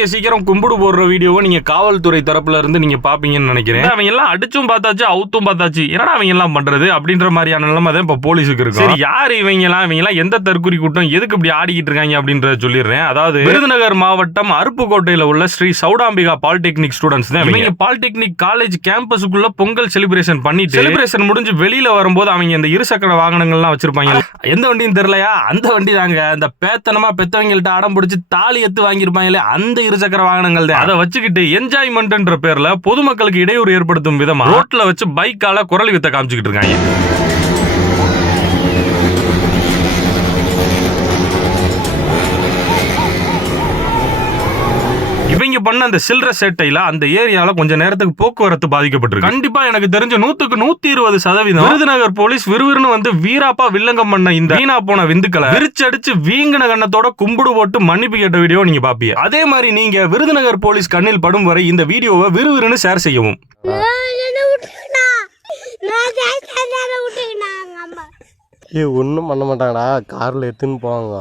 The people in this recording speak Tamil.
கூடிய சீக்கிரம் கும்பிடு போடுற வீடியோவை நீங்க காவல்துறை தரப்புல இருந்து நீங்க பாப்பீங்கன்னு நினைக்கிறேன். அவங்க எல்லாம் அடிச்சும் பார்த்தாச்சு, அவுத்தும் பார்த்தாச்சு, என்னடா அவங்க எல்லாம் பண்றது அப்படின்ற மாதிரியான நிலைமை தான் இப்ப போலீஸுக்கு இருக்கு. சரி, யாரு இவங்க எல்லாம் எந்த தற்கொலை கூட்டம், எதுக்கு இப்படி ஆடிக்கிட்டு இருக்காங்க அப்படின்றத சொல்லிடுறேன். அதாவது விருதுநகர் மாவட்டம் அருப்புக்கோட்டையில உள்ள ஸ்ரீ சௌடாம்பிகா பாலிடெக்னிக் ஸ்டூடெண்ட்ஸ் தான். இவங்க பாலிடெக்னிக் காலேஜ் கேம்பஸுக்குள்ள பொங்கல் செலிப்ரேஷன் பண்ணிட்டு செலிப்ரேஷன் முடிஞ்சு வெளியில வரும்போது அவங்க இந்த இருசக்கர வாகனங்கள்லாம் வச்சிருப்பாங்க. எந்த வண்டின்னு தெரியலையா, அந்த வண்டி தாங்க. அந்த பேத்தனமா பெத்தவங்கள்ட்ட அடம் பிடிச்சு தாலி எத்து வாங்கியிருப்பாங்களே அந்த இருசக்கர வாகனங்கள் தான். அதை வச்சுக்கிட்டு என்ஜாய்மெண்ட்ன்ற பேர்ல பொதுமக்களுக்கு இடையூறு ஏற்படுத்தும் விதமா ரோட்ல வச்சு பைக்கால குரல் வித்த காமிச்சுக்கிட்டு இருக்காங்க. இவங்க பண்ண அந்த சில்லற சேட்டையில அந்த ஏரியால கொஞ்ச நேரத்துக்கு போக்குவரத்து பாதிக்கப்பட்டிருக்கு. கண்டிப்பா எனக்கு தெரிஞ்ச 100க்கு 120% விருதுநகர் போலீஸ் விறுவிறுன்னு வந்து வீராப்பா வில்லங்கம் பண்ண இந்த வீணா போன விந்துக்களை விரிச்சடிச்சு வீங்கின கண்ணத்தோட கும்பிடு போட்டு மன்னிப்பு கேட்ட வீடியோ நீங்க பாப்பீங்க. அதே மாதிரி நீங்க விருதுநகர் போலீஸ் கண்ணில் படும் வரை இந்த வீடியோவை விறுவிறுன்னு ஷேர் செய்யவும். ஒன்னும் பண்ண மாட்டாங்கடா, கார்ல எடுத்துன்னு போவாங்க.